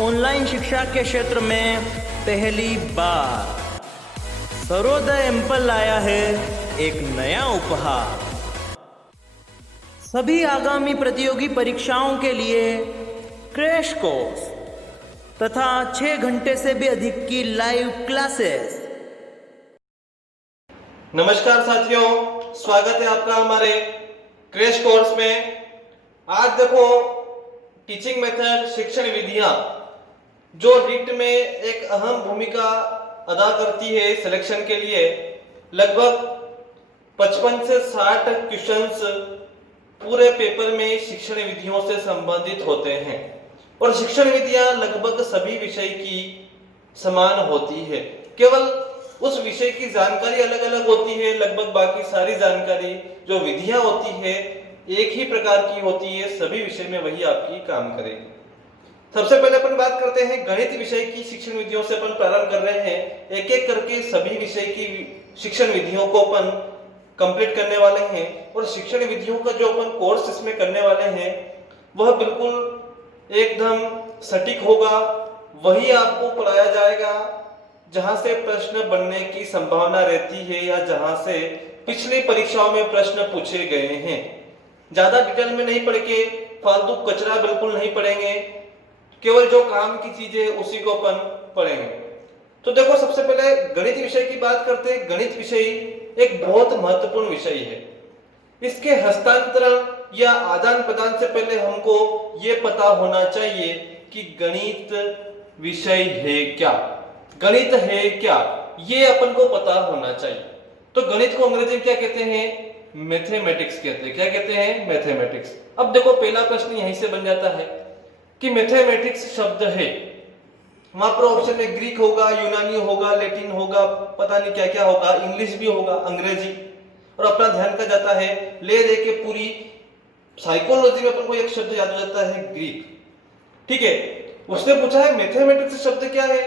Online शिक्षा के क्षेत्र में पहली बार सर्वोदय एम्पल लाया है एक नया उपहार। सभी आगामी प्रतियोगी परीक्षाओं के लिए क्रैश कोर्स तथा 6 घंटे से भी अधिक की लाइव क्लासेस। नमस्कार साथियों, स्वागत है आपका हमारे क्रैश कोर्स में। आज देखो टीचिंग मेथड शिक्षण विधियां जो रीट में एक अहम भूमिका अदा करती है सिलेक्शन के लिए। लगभग 55 से 60 क्वेश्चंस पूरे पेपर में शिक्षण विधियों से संबंधित होते हैं और शिक्षण विधियां लगभग सभी विषय की समान होती है। केवल उस विषय की जानकारी अलग अलग होती है, लगभग बाकी सारी जानकारी जो विधियां होती है एक ही प्रकार की होती है, सभी विषय में वही आपकी काम करेगी। सबसे पहले अपन बात करते हैं गणित विषय की शिक्षण विधियों से। अपन प्रारंभ कर रहे हैं, एक एक करके सभी विषय की शिक्षण विधियों को अपन कंप्लीट करने वाले हैं और शिक्षण विधियों का जो अपन कोर्स इसमें करने वाले हैं वह बिल्कुल एकदम सटीक होगा। वही आपको पढ़ाया जाएगा जहां से प्रश्न बनने की संभावना रहती है या जहां से पिछली परीक्षाओं में प्रश्न पूछे गए हैं। ज्यादा डिटेल में नहीं पढ़ के फालतू कचरा बिल्कुल नहीं पढ़ेंगे, केवल जो काम की चीजें उसी को अपन पढ़ेंगे। तो देखो सबसे पहले गणित विषय की बात करते हैं। गणित विषय एक बहुत महत्वपूर्ण विषय है। इसके हस्तांतरण या आदान प्रदान से पहले हमको ये पता होना चाहिए कि गणित विषय है क्या, गणित है क्या, ये अपन को पता होना चाहिए। तो गणित को अंग्रेजी में क्या कहते हैं? मैथमेटिक्स कहते हैं। क्या कहते हैं? मैथमेटिक्स। अब देखो पहला प्रश्न यहीं से बन जाता है कि मैथमेटिक्स शब्द है, वहां पर ऑप्शन में ग्रीक होगा, यूनानी होगा, लैटिन होगा, पता नहीं क्या क्या होगा, इंग्लिश भी होगा, अंग्रेजी, और अपना ध्यान का जाता है ले दे के पूरी साइकोलॉजी में अपन को एक शब्द याद हो जाता है ग्रीक। ठीक है, उसने पूछा है मैथमेटिक्स शब्द क्या है,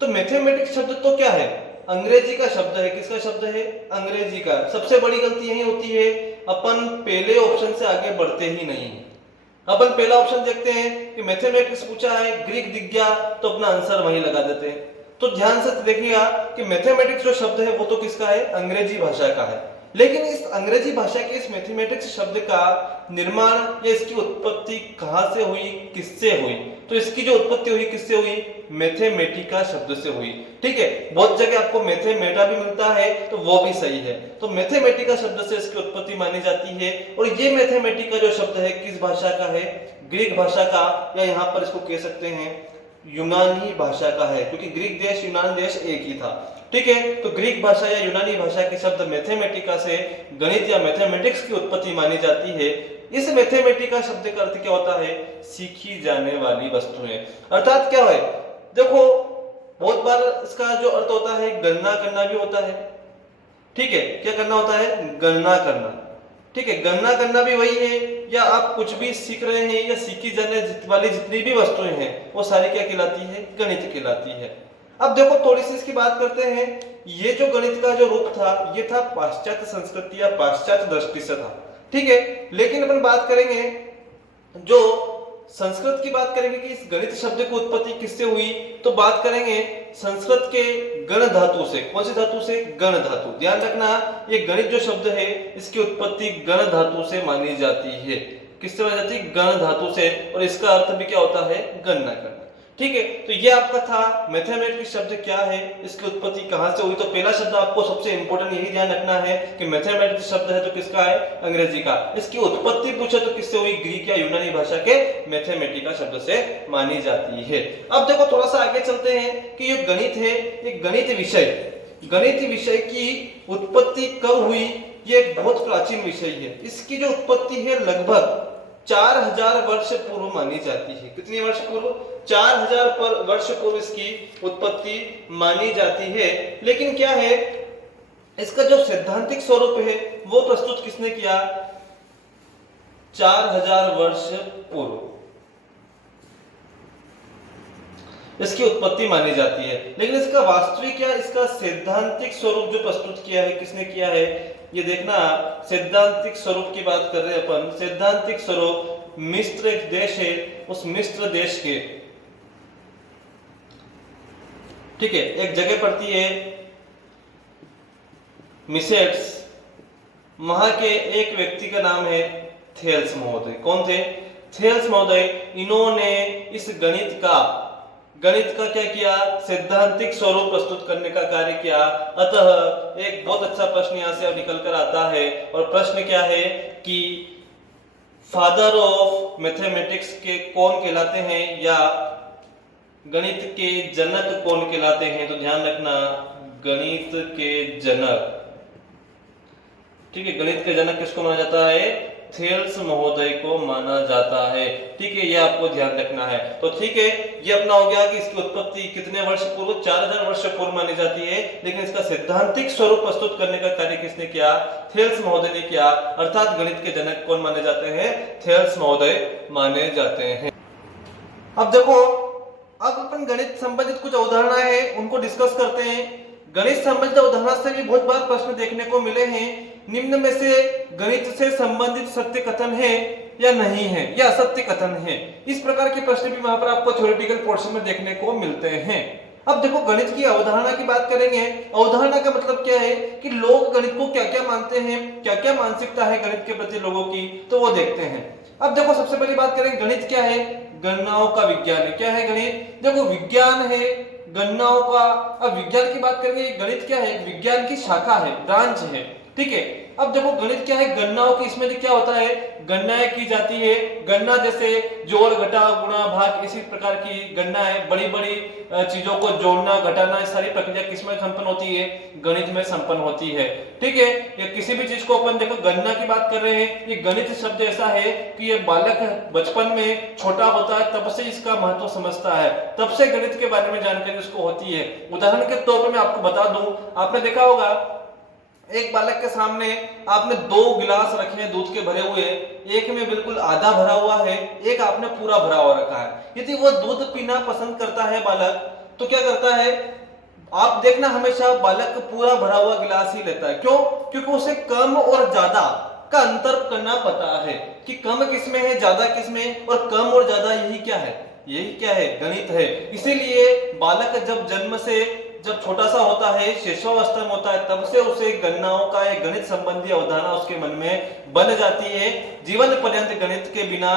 तो मैथमेटिक्स शब्द तो क्या है? अंग्रेजी का शब्द है। किसका शब्द है? अंग्रेजी का। सबसे बड़ी गलती यही होती है, अपन पहले ऑप्शन से आगे बढ़ते ही नहीं है। अपन पहला ऑप्शन देखते हैं कि मैथमेटिक्स पूछा है, ग्रीक दिख गया तो अपना आंसर वहीं लगा देते हैं। तो ध्यान से देखिएगा कि मैथमेटिक्स जो शब्द है वो तो किसका है? अंग्रेजी भाषा का है। लेकिन इस अंग्रेजी भाषा के इस मैथमेटिक्स शब्द का निर्माण या इसकी उत्पत्ति कहां से हुई, किससे हुई? तो इसकी जो उत्पत्ति हुई किससे हुई? मैथमेटिका शब्द से हुई। ठीक है, बहुत जगह आपको मैथमेटा भी मिलता है तो वो भी सही है। तो मैथमेटिका शब्द से इसकी उत्पत्ति मानी जाती है। और ये मैथमेटिका जो शब्द है किस भाषा का है? ग्रीक भाषा का, या यहाँ पर इसको कह सकते हैं यूनानी भाषा का है, क्योंकि ग्रीक देश यूनान देश एक ही था। ठीक है, तो ग्रीक भाषा या यूनानी भाषा के शब्द मैथमेटिका से गणित या मैथमेटिक्स की उत्पत्ति मानी जाती है। इस मैथमेटिका शब्द का अर्थ क्या होता है? सीखी जाने वाली वस्तुएं। अर्थात क्या है? देखो बहुत बार इसका जो अर्थ होता है गणना करना भी होता है। ठीक है, क्या करना होता है? गणना करना। ठीक है, गणना करना भी वही है, या आप कुछ भी सीख रहे हैं या सीखी जाने वाली जितनी भी वस्तुएं हैं वो सारी क्या कहलाती है? गणित कहलाती है। अब देखो थोड़ी सी इसकी बात करते हैं। ये जो गणित का जो रूप था ये था पाश्चात्य संस्कृति या पाश्चात्य दृष्टि से था। ठीक है, लेकिन अपन बात करेंगे जो संस्कृत की बात करेंगे कि इस गणित शब्द की उत्पत्ति किससे हुई, तो बात करेंगे संस्कृत के गण धातु से। कौन सी धातु से? गण धातु। ध्यान रखना, ये गणित जो शब्द है इसकी उत्पत्ति गण धातु से मानी जाती है। किससे मानी जाती है? गण धातु से। और इसका अर्थ भी क्या होता है? गणना करना। ठीक है, तो ये आपका था मैथमेटिक्स शब्द क्या है, इसकी उत्पत्ति कहां से हुई। तो पहला शब्द आपको सबसे इंपॉर्टेंट यही ध्यान रखना है कि मैथमेटिक्स शब्द है तो किसका है? अंग्रेजी का। इसकी उत्पत्ति पूछे तो किससे हुई? ग्रीक या यूनानी भाषा के मैथमेटिका शब्द से मानी जाती है। अब देखो थोड़ा सा आगे चलते हैं कि ये गणित है, ये गणित विषय की उत्पत्ति कब हुई? ये एक बहुत प्राचीन विषय है। इसकी जो उत्पत्ति है लगभग 4000 वर्ष पूर्व मानी जाती है। कितनी वर्ष पूर्व? 4000 वर्ष पूर्व इसकी उत्पत्ति मानी जाती है। लेकिन क्या है, इसका जो सैद्धांतिक स्वरूप है वो प्रस्तुत किसने किया? 4000 वर्ष पूर्व इसकी उत्पत्ति मानी जाती है। लेकिन इसका वास्तविक या इसका सैद्धांतिक स्वरूप जो प्रस्तुत किया है किसने किया है? ये देखना, सैद्धांतिक स्वरूप की बात कर रहे हैं अपन। सैद्धांतिक स्वरूप मिस्र एक देश है, उस मिस्र देश के ठीक है, एक जगह पड़ती है मिसेट्स, वहां के एक व्यक्ति का नाम है थेल्स महोदय। कौन थे? थेल्स महोदय। इन्होंने इस गणित का क्या किया? सैद्धांतिक स्वरूप प्रस्तुत करने का कार्य किया। अतः एक बहुत अच्छा प्रश्न यहां से निकल कर आता है, और प्रश्न क्या है कि फादर ऑफ मैथमेटिक्स के कौन कहलाते हैं, या गणित के जनक कौन कहलाते हैं? तो ध्यान रखना, गणित के जनक, ठीक है, गणित के जनक किसको माना जाता है? थेल्स महोदय को माना जाता है। ठीक है, ये आपको ध्यान रखना है। तो ठीक है, ये अपना हो गया कि इसकी उत्पत्ति कितने वर्ष पूर्व? 4000 वर्ष पूर्व मानी जाती है, लेकिन इसका सैद्धांतिक स्वरूप प्रस्तुत करने का कार्य किसने किया? थेल्स महोदय ने किया। अर्थात गणित के जनक कौन माने जाते हैं? थेल्स महोदय माने जाते हैं। अब देखो, अब अपन गणित संबंधित कुछ अवधारणाएं हैं, उनको डिस्कस करते हैं। गणित संबंधित अवधारणा से भी बहुत बार प्रश्न देखने को मिले हैं। निम्न में से गणित से संबंधित सत्य कथन है या नहीं है, या असत्य कथन है? इस प्रकार के प्रश्न भी वहां पर आपको थ्योरेटिकल पोर्शन में देखने को मिलते हैं। अब देखो, गणित की अवधारणा की बात करेंगे। अवधारणा का मतलब क्या है कि लोग गणित को क्या क्या मानते हैं, क्या क्या मानसिकता है गणित के प्रति लोगों की, तो वो देखते हैं। अब देखो, सबसे पहली बात करें, गणित क्या है? गणनाओं का विज्ञान है। क्या है गणित? देखो, विज्ञान है गणनाओं का। अब विज्ञान की बात करेंगे, गणित क्या है? विज्ञान की शाखा है, ब्रांच है। ठीक है, अब देखो, गणित क्या है? गणनाओं की। इसमें क्या होता है? गणनाएं की जाती है। गणना जैसे जोड़, घटा, गुणा, भाग, इसी प्रकार की गणना है। बड़ी बड़ी चीजों को जोड़ना, घटाना, इस सारी प्रक्रिया किसमें संपन्न होती है? गणित में संपन्न होती है। ठीक है, या किसी भी चीज को अपन देखो, गणना की बात कर रहे हैं, ये गणित शब्द ऐसा है कि ये बालक बचपन में छोटा होता है, तब से इसका महत्व समझता है, तब से गणित के बारे में जानकारी उसको होती है। उदाहरण के तौर पर मैं आपको बता दूं, आपने देखा होगा, एक बालक के सामने आपने 2 गिलास रखे हैं दूध के भरे हुए, एक में बिल्कुल आधा भरा हुआ है, एक आपने पूरा भरा हुआ रखा है। यदि वो दूध पीना पसंद करता है बालक, तो क्या करता है? आप देखना, हमेशा बालक पूरा भरा हुआ गिलास ही लेता है। क्यों? क्योंकि उसे कम और ज्यादा का अंतर करना पता है कि कम किसमें है, ज्यादा किसमें, और कम और ज्यादा यही क्या है? यही क्या है? गणित है। इसीलिए बालक जब छोटा सा होता है, शिशुअवस्था में होता है, तब से उसे गणनाओं का एक गणित संबंधी अवधारणा उसके मन में बन जाती है। जीवन पर्यंत गणित के बिना,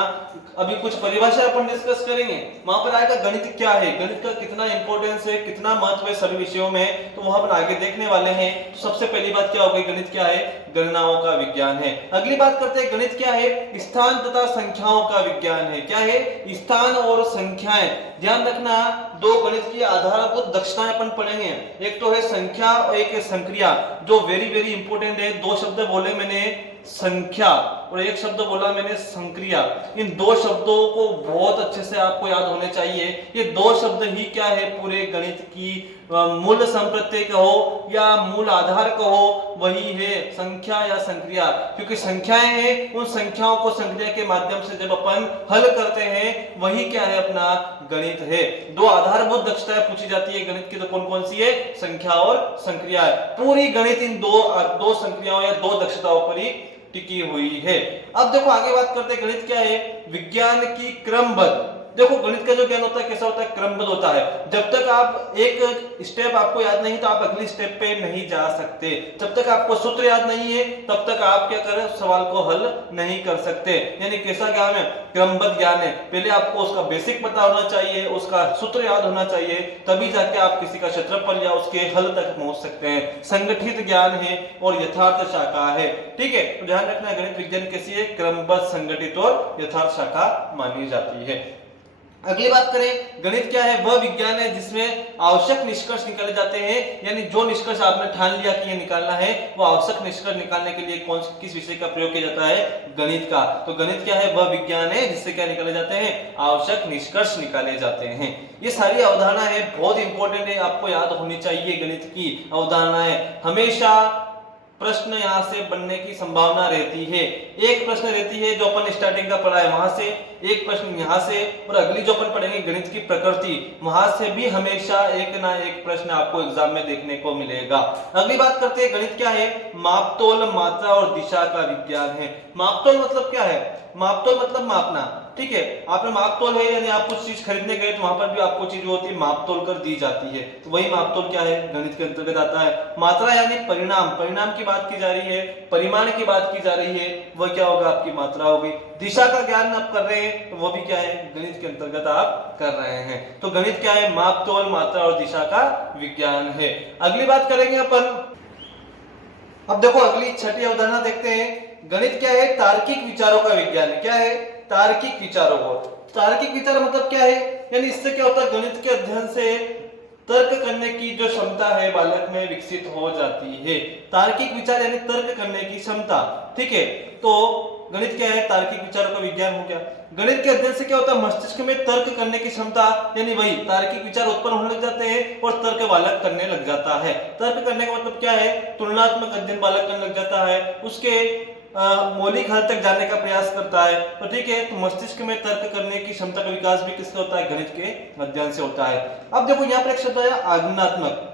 अभी कुछ परिभाषा अपन डिस्कस करेंगे, वहां पर आएगा गणित क्या है, गणित का कितना इंपॉर्टेंस है, कितना महत्व है सभी विषयों में, तो वहां पर आगे देखने वाले हैं। तो सबसे पहली बात क्या होगी? गणित क्या है? गणनाओं का विज्ञान है। अगली बात करते हैं, गणित क्या है? स्थान तथा संख्याओं का विज्ञान है। क्या है? स्थान और संख्याएं। ध्यान रखना, 2 गणित की आधारभूत दक्षताएं अपन पढ़ेंगे। एक तो है संख्या और एक है संक्रिया, जो वेरी वेरी इंपॉर्टेंट है। 2 शब्द बोले मैंने, संख्या, और एक शब्द बोला मैंने, संक्रिया। इन 2 शब्दों को बहुत अच्छे से आपको याद होने चाहिए। ये 2 शब्द ही क्या है? पूरे गणित की मूल संप्रत्यय कहो या मूल आधार कहो, वही है संख्या या संक्रिया। क्योंकि संख्याएं हैं, उन संख्याओं को संक्रिया के माध्यम से जब अपन हल करते हैं, वही क्या है? अपना गणित है। 2 आधारभूत दक्षताएं पूछी जाती है गणित की, तो कौन कौन सी है? संख्या और संक्रिया। पूरी गणित इन दो संक्रियाओं या 2 दक्षताओं पर ही टिकी हुई है। अब देखो, आगे बात करते हैं, गणित क्या है? विज्ञान की क्रमबद्ध। देखो, गणित का जो ज्ञान होता है कैसा होता है? क्रमबद्ध होता है। जब तक आप एक स्टेप आपको याद नहीं, तो आप अगली स्टेप पे नहीं जा सकते। जब तक आपको सूत्र याद नहीं है, तब तक आप क्या करें? सवाल को हल नहीं कर सकते। यानी कैसा ज्ञान है? क्रमबद्ध ज्ञान है। पहले आपको उसका बेसिक पता होना चाहिए, उसका सूत्र याद होना चाहिए, तभी जाके आप किसी का क्षेत्रफल या उसके हल तक पहुंच सकते हैं। संगठित ज्ञान है और यथार्थ शाखा है। ठीक है, तो ध्यान रखना, गणित विज्ञान कैसी है? क्रमबद्ध, संगठित और यथार्थ शाखा मानी जाती है। अगली बात करें, गणित क्या है? वह विज्ञान है जिसमें आवश्यक निष्कर्ष निकाले जाते हैं। यानी जो निष्कर्ष आपने ठान लिया कि ये निकालना है, वो आवश्यक निष्कर्ष निकालने के लिए किस विषय का प्रयोग किया जाता है? गणित का। तो गणित क्या है? वह विज्ञान है जिससे क्या निकाले जाते हैं? आवश्यक निष्कर्ष निकाले जाते हैं। ये सारी अवधारणा है, बहुत इंपॉर्टेंट है, आपको याद होनी चाहिए। गणित की अवधारणाएं हमेशा प्रश्न यहां से बनने की संभावना रहती है। एक प्रश्न रहती है जो अपन स्टार्टिंग का पढ़ा है वहां से, एक प्रश्न यहां से, और अगली जो अपन पढ़ेंगे गणित की प्रकृति, वहां से भी हमेशा एक ना एक प्रश्न आपको एग्जाम में देखने को मिलेगा। अगली बात करते हैं, गणित क्या है? मापतोल, मात्रा और दिशा का विज्ञान है। मापतोल मतलब क्या है? मापतोल मतलब मापना। ठीक है, आपने माप तोल है यानी आप कुछ चीज खरीदने गए तो वहां पर भी आपको चीज होती है माप तोल कर दी जाती है, तो वही माप तोल क्या है, गणित के अंतर्गत आता है। मात्रा यानी परिणाम, परिणाम की बात की जा रही है, परिमाण की बात की जा रही है, वह क्या होगा, आपकी मात्रा होगी। दिशा का ज्ञान आप कर रहे हैं तो वो भी क्या है, गणित के अंतर्गत आप कर रहे हैं। तो गणित क्या है, माप तोल, मात्रा और दिशा का विज्ञान है। अगली बात करेंगे अपन, अब देखो अगली छठी अवधारणा देखते हैं। गणित क्या है, तार्किक विचारों का विज्ञान है। क्या है, तार्किक विचारों को। तार्किक विचार मतलब क्या है, यानी इससे क्या होता है, गणित के अध्ययन से तर्क करने की जो क्षमता है बालक में विकसित हो जाती है। तार्किक विचार यानी तर्क करने की क्षमता, ठीक है। तो गणित क्या है, तार्किक विचारों का विज्ञान हो गया। गणित के अध्ययन से क्या होता है, मस्तिष्क में तर्क करने की क्षमता यानी वही तार्किक विचार उत्पन्न होने लग जाते हैं और तर्क बालक करने लग जाता है। तर्क करने का मतलब क्या है, तुलनात्मक अध्ययन बालक करने लग जाता है, उसके मौलिक हद तक जाने का प्रयास करता है। तो ठीक है, तो मस्तिष्क में तर्क करने की क्षमता का विकास भी किससे होता है, गणित के अध्ययन से होता है। अब देखो यहाँ पर एक शब्द आया आगमनात्मक।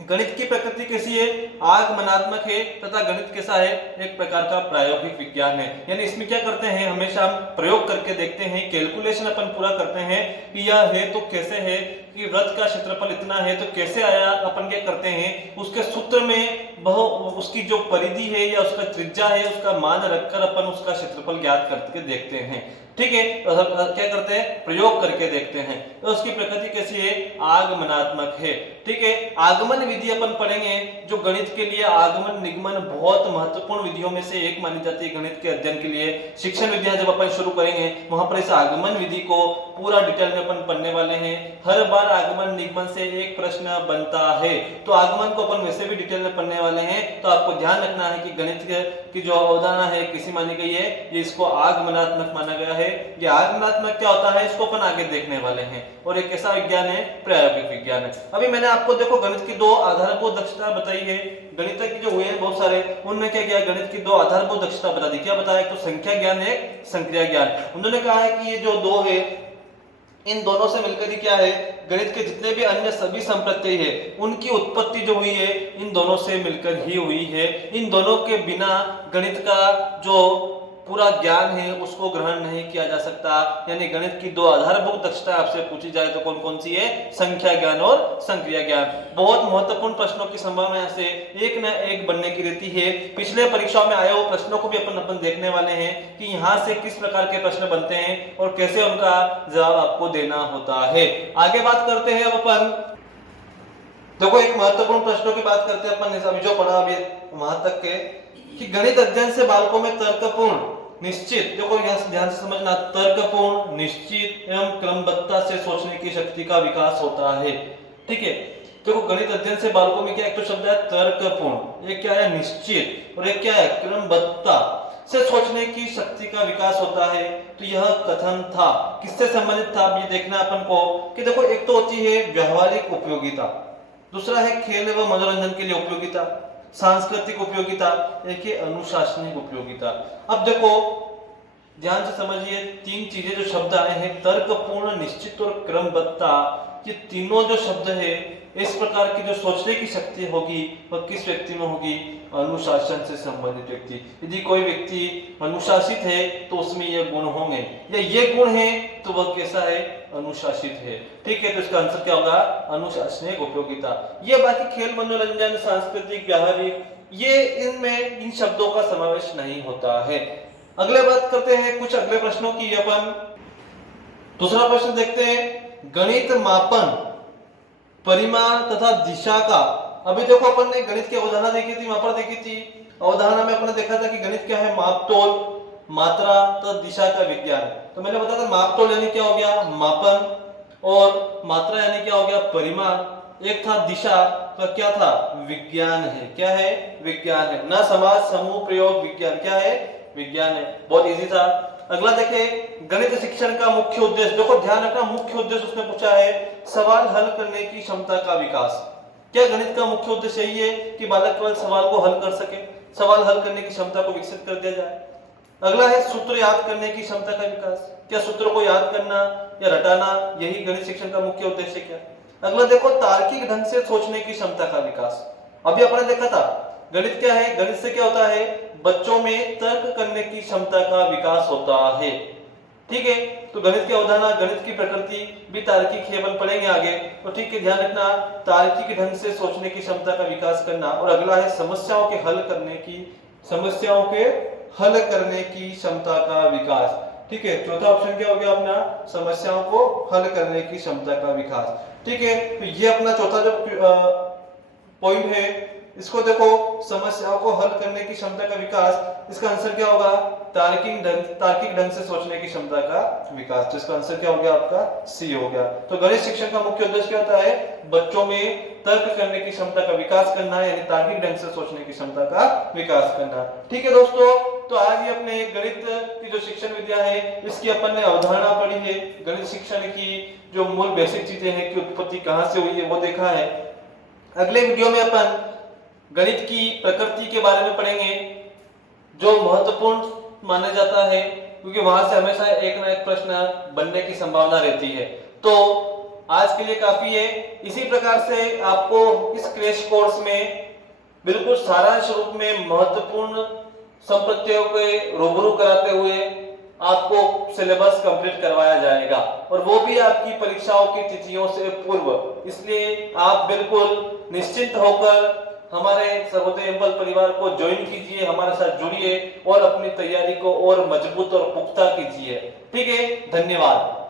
गणित की प्रकृति कैसी है, आगमनात्मक है, तथा गणित कैसा है, एक प्रकार का प्रायोगिक विज्ञान है। यानी इसमें क्या करते हैं, हमेशा हम प्रयोग करके देखते हैं, कैलकुलेशन अपन पूरा करते हैं कि यह है तो कैसे है, कि वृत्त का क्षेत्रफल इतना है तो कैसे आया, अपन क्या करते हैं, उसके सूत्र में उसकी जो परिधि है या उसका त्रिज्या है उसका मान रखकर अपन उसका क्षेत्रफल ज्ञात करके देखते हैं। ठीक है, तो क्या करते हैं, प्रयोग करके देखते हैं। तो उसकी प्रकृति कैसी है, आगमनात्मक है। ठीक है, आगमन विधि अपन पढ़ेंगे, जो गणित के लिए आगमन निगमन बहुत महत्वपूर्ण विधियों में से एक मानी जाती है गणित के अध्ययन के लिए। शिक्षण विद्या जब अपन शुरू करेंगे वहां पर इस आगमन विधि को पूरा डिटेल में अपन पढ़ने वाले हैं। हर बार आगमन निगमन से एक प्रश्न बनता है, तो आगमन को अपन वैसे भी डिटेल में पढ़ने वाले हैं। तो आपको ध्यान रखना है कि गणित की जो अवधारणा है किसी मानी गई है, ये इसको आगमनात्मक माना गया है। ये आगमनात्मक क्या होता है, इसको अपन आगे देखने वाले हैं। और एक कैसा विज्ञान है, प्रायोगिक विज्ञान है। अभी मैंने आपको देखो गणित की दो आधारभूत दक्षता बताई है। गणित की जो हुए हैं बहुत सारे, उनमें क्या किया, गणित की दो आधारभूत दक्षता बता दी। क्या बताया, एक तो संख्या ज्ञान है, संक्रिया ज्ञान। उन्होंने कहा है कि ये जो दो है, इन दोनों से मिलकर ही क्या है, गणित के जितने भी अन्य सभी संप्रत्यय है उनकी उत्पत्ति जो हुई है इन दोनों से मिलकर ही हुई है। इन दोनों के बिना गणित का जो पूरा ज्ञान है उसको ग्रहण नहीं किया जा सकता। यानी गणित की दो आधारभूत दक्षता आपसे पूछी जाए तो कौन कौन सी है, संख्या ज्ञान और संक्रिया ज्ञान। बहुत महत्वपूर्ण प्रश्नों की संभावना यहाँ से एक न एक बनने की रहती है। पिछले परीक्षाओं में आए हुए प्रश्नों को भी अपन देखने वाले हैं कि यहाँ से किस प्रकार के प्रश्न बनते हैं और कैसे उनका जवाब आपको देना होता है। आगे बात करते हैं अब अपन, देखो एक महत्वपूर्ण प्रश्नों की बात करते हैं अपन, अभी जो पढ़ा अभी वहां तक के, कि गणित अध्ययन से बालकों में तर्कपूर्ण, निश्चित, देखो यहाँ ध्यान से समझना, तर्कपूर्ण, निश्चित एवं क्रमबद्धता से सोचने की शक्ति का विकास होता है। ठीक है, देखो गणित अध्ययन से बालकों में क्या, एक तो शब्द है तर्कपूर्ण, एक क्या है, निश्चित, और एक क्या है, क्रमबद्धता से सोचने की शक्ति का विकास होता है। तो यह कथन था, किससे संबंधित था, ये देखना अपन को कि देखो एक तो होती है व्यवहारिक उपयोगिता, दूसरा है खेल व मनोरंजन के लिए उपयोगिता, सांस्कृतिक उपयोगिता, एक है अनुशासनिक उपयोगिता। अब देखो ध्यान से समझिए, तीन चीजें जो शब्द आए हैं, तर्कपूर्ण, निश्चित और क्रमबद्धता, ये तीनों जो शब्द है, इस प्रकार की जो सोचने की शक्ति होगी वह किस व्यक्ति में होगी, अनुशासन से संबंधित व्यक्ति। यदि कोई व्यक्ति अनुशासित है तो उसमें ये गुण होंगे, या ये गुण है तो वह कैसा है, अनुशासित है। ठीक है, तो इसका आंसर क्या होगा, अनुशासनिक उपयोगिता। ये बाकी खेल मनोरंजन सांस्कृतिक व्यावहारिक, ये इनमें इन शब्दों का समावेश नहीं होता है। अगले बात करते हैं कुछ अगले प्रश्नों की अपन। दूसरा प्रश्न देखते हैं, गणित मापन परिमाण तथा दिशा का। अभी देखो अपन ने गणित की अवधारणा देखी थी, वहां पर देखी थी अवधारणा में अपने देखा था कि गणित क्या है, माप तोल, मात्रा तथा दिशा का विज्ञान। तो मैंने बताया था माप तोल यानी क्या हो गया, मापन, और मात्रा यानी क्या हो गया, परिमाण। एक था दिशा का, क्या था, विज्ञान है। क्या है, विज्ञान है, न समाज समूह प्रयोग विज्ञान, क्या है, विज्ञान है। बहुत इजी था। अगला देखे, गणित शिक्षण का मुख्य उद्देश्य। देखो ध्यान रखना, मुख्य उद्देश्य उसने पूछा है सवाल हल करने की क्षमता का विकास। क्या गणित का मुख्य उद्देश्य यही है कि बालक केवल सवाल को हल कर सके, सवाल हल करने की क्षमता को विकसित कर दिया जाए। अगला है सूत्र याद करने की क्षमता का विकास। क्या सूत्र को याद करना या रटाना, यही गणित शिक्षण का मुख्य उद्देश्य क्या। अगला देखो, तार्किक ढंग से सोचने की क्षमता का विकास। अभी अपने देखा था गणित क्या है, गणित से क्या होता है, बच्चों में तर्क करने की क्षमता का विकास होता है। ठीक है। तो गणित की अवधारणा, गणित की प्रकृति भी तार्किक है, अपन पढ़ेंगे आगे। तो ठीक है, ध्यान रखना, तार्किक ढंग से सोचने की क्षमता का विकास करना। और अगला है समस्याओं के हल करने की क्षमता का विकास। ठीक है, चौथा ऑप्शन क्या हो गया अपना, समस्याओं को हल करने की क्षमता का विकास। ठीक है, तो ये अपना चौथा जो पॉइंट है, इसको देखो, समस्याओं को हल करने की क्षमता का विकास, इसका आंसर क्या होगा, तार्किक ढंग से सोचने की क्षमता का विकास। तो इसका आंसर क्या हो गया आपका, सी हो गया। तो गणित शिक्षण का मुख्य उद्देश्य क्या होता है, बच्चों में तर्क करने की क्षमता का विकास करना, यानी तार्किक ढंग से सोचने की क्षमता का विकास करना। ठीक है दोस्तों, तो आज ये अपने गणित की जो शिक्षण विद्या है, इसकी अपन ने अवधारणा पढ़ी है, गणित शिक्षण की जो मूल बेसिक चीजें हैं कि उत्पत्ति कहां से हुई है वो देखा है। अगले वीडियो में अपन गणित की प्रकृति के बारे में पढ़ेंगे, जो महत्वपूर्ण माना जाता है, क्योंकि वहां से हमेशा एक ना एक प्रश्न बनने की संभावना रहती है। तो आज के लिए काफी है। इसी प्रकार से आपको इस क्रैश कोर्स में बिल्कुल सारांश रूप में महत्वपूर्ण संप्रत्ययों के रूबरू कराते हुए आपको सिलेबस कंप्लीट करवाया जाएगा, और वो भी आपकी परीक्षाओं की तिथियों से पूर्व। इसलिए आप बिल्कुल निश्चिंत होकर हमारे सर्वोदय एम्पल परिवार को ज्वाइन कीजिए, हमारे साथ जुड़िए और अपनी तैयारी को और मजबूत और पुख्ता कीजिए। ठीक है, धन्यवाद।